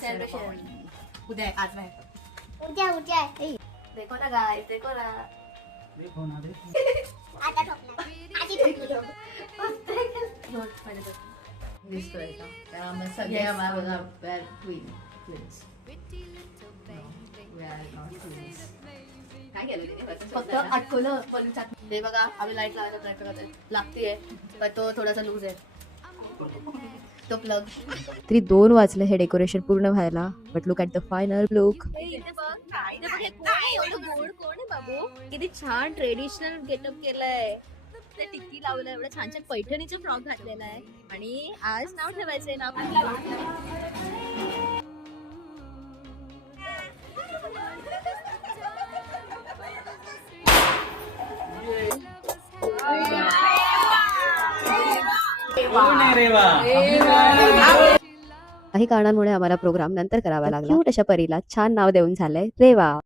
Celebration उद्या आहे, आज नाही. उद्या आहे. देखो ना गाइस, देखो ना. आता ठोकला. आधी ठोकलो. दिसतोय का? कारण आम्ही सगळे आम्हाला twins. काय केलं फक्त आठवलं पण हे बघा आम्ही लाईट लावायचा प्रयत्न करतोय, लागतीये पण तो थोडासा लूज आहे तो प्लग. तरी 2 वाजले हे डेकोरेशन पूर्ण व्हायला. But look at the final look. बाबू किती छान ट्रेडिशनल गेटअप केलंय, ते टिक्की लावलंय, एवढं छान छान पैठणीचं फ्रॉक घातलेला आहे आणि आज नाव ठेवायचंय ना काही कारणांमुळे आम्हाला प्रोग्राम नंतर करावा लागला. क्यूट अशा परीला छान नाव देऊन झालंय रेवा.